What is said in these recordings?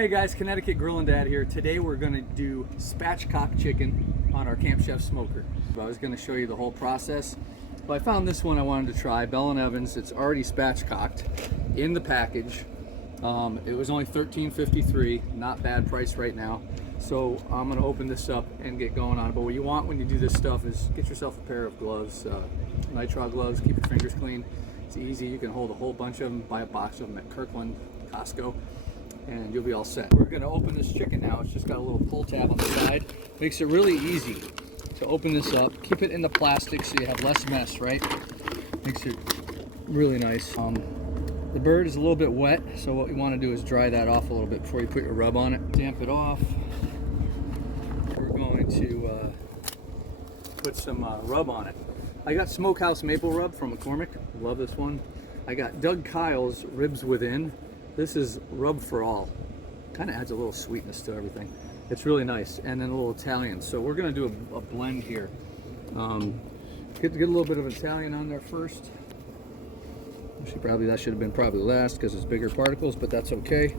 Hey guys, Connecticut Grillin' Dad here. Today we're going to do spatchcock chicken on our Camp Chef smoker. I was going to show you the whole process, but I found this one I wanted to try, Bell & Evans. It's already spatchcocked in the package. It was only $13.53, not bad price right now. So I'm going to open this up and get going on it. But what you want when you do this stuff is get yourself a pair of gloves, nitrile gloves, keep your fingers clean. It's easy, you can hold a whole bunch of them, buy a box of them at Kirkland, Costco, and you'll be all set. We're going to open this chicken now. It's just got a little pull tab on the side. Makes it really easy to open this up. Keep it in the plastic so you have less mess, right? Makes it really nice. The bird is a little bit wet, so what you want to do is dry that off a little bit before you put your rub on it. Damp it off. We're going to put some rub on it. I got Smokehouse Maple Rub from McCormick. Love this one. I got Doug Kyle's Ribs Within. This is Rub for All. Kind of adds a little sweetness to everything. It's really nice. And then a little Italian. So we're going to do a blend here. Get a little bit of Italian on there first. Actually, that should have been probably last because it's bigger particles, but that's okay.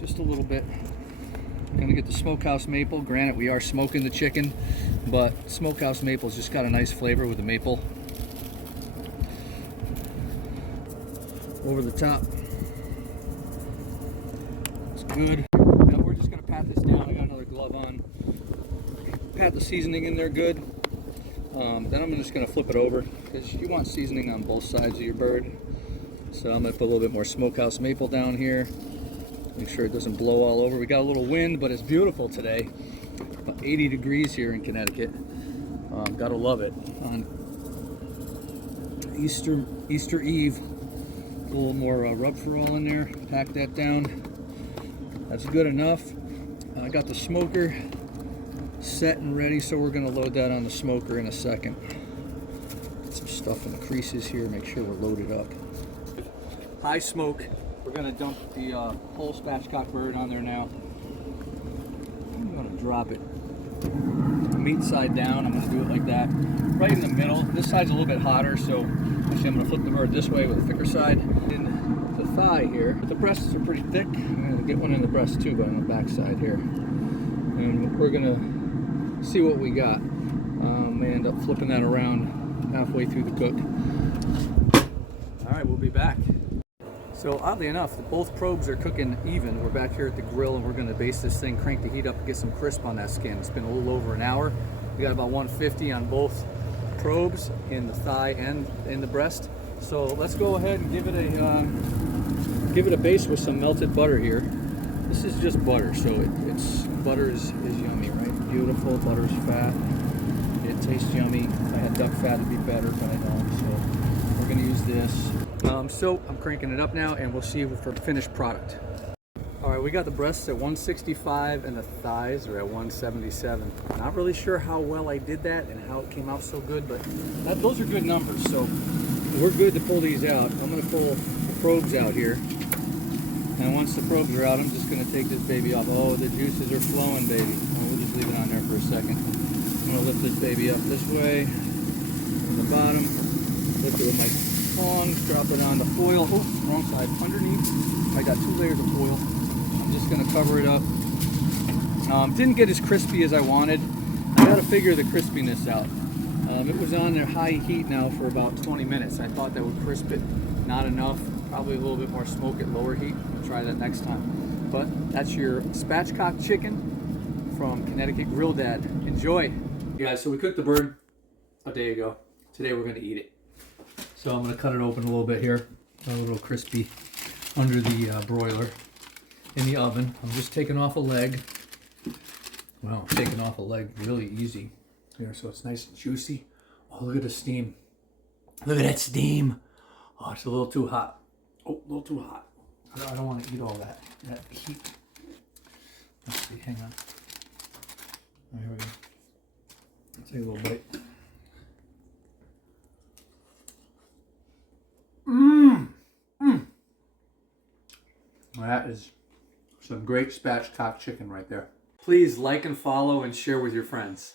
Just a little bit. I'm going to get the Smokehouse Maple. Granted, we are smoking the chicken, but Smokehouse Maple's just got a nice flavor with the maple. Over the top. It's good. Now we're just going to pat this down. I got another glove on. Pat the seasoning in there good. Then I'm just going to flip it over because you want seasoning on both sides of your bird. So I'm going to put a little bit more Smokehouse Maple down here. Make sure it doesn't blow all over. We got a little wind, but it's beautiful today. About 80 degrees here in Connecticut. Gotta love it. On Easter Eve, a little more rub for all in there. Pack that down. That's good enough. I got the smoker set and ready, so we're gonna load that on the smoker in a second. Get some stuff in the creases here. Make sure we're loaded up. High smoke. We're going to dump the whole spatchcock bird on there now. I'm going to drop it meat side down. I'm going to do it like that. Right in the middle. This side's a little bit hotter, so actually I'm going to flip the bird this way with the thicker side. In the thigh here, the breasts are pretty thick. I'm going to get one in the breast too, but on the back side here. And we're going to see what we got. May end up flipping that around halfway through the cook. All right, we'll be back. So oddly enough, both probes are cooking even. We're back here at the grill and we're going to base this thing, crank the heat up, and get some crisp on that skin. It's been a little over an hour. We got about 150 on both probes, in the thigh and in the breast. So let's go ahead and give it a base with some melted butter here. This is just butter, so butter is yummy, right? Beautiful, butter's fat. It tastes yummy. If I had duck fat, it'd be better, but I don't. So we're going to use this. So I'm cranking it up now and we'll see for finished product. All right, we got the breasts at 165 and the thighs are at 177. Not really sure how well I did that and how it came out so good, but those are good numbers. So we're good to pull these out. I'm going to pull the probes out here. And once the probes are out, I'm just going to take this baby off. Oh, the juices are flowing, baby. We'll just leave it on there for a second. I'm going to lift this baby up this way from the bottom. Lift it with my tongs, drop it on the foil. Oh, wrong side. Underneath, I got 2 layers of foil. I'm just going to cover it up. Didn't get as crispy as I wanted. I got to figure the crispiness out. It was on their high heat now for about 20 minutes. I thought that would crisp it. Not enough. Probably a little bit more smoke at lower heat. I'll try that next time. But that's your spatchcock chicken from Connecticut Grill Dad. Enjoy. Yeah, so we cooked the bird a day ago. Today we're going to eat it. So I'm going to cut it open a little bit here. A little crispy under the broiler in the oven. I'm just taking off a leg. Wow, taking off a leg really easy. Here, so it's nice and juicy. Oh, look at the steam. Look at that steam. Oh, it's a little too hot. Oh, a little too hot. I don't want to eat all that heat. Let's see, hang on. Oh, here we go. Let's take a little bite. That is some great spatchcock chicken right there. Please like and follow and share with your friends.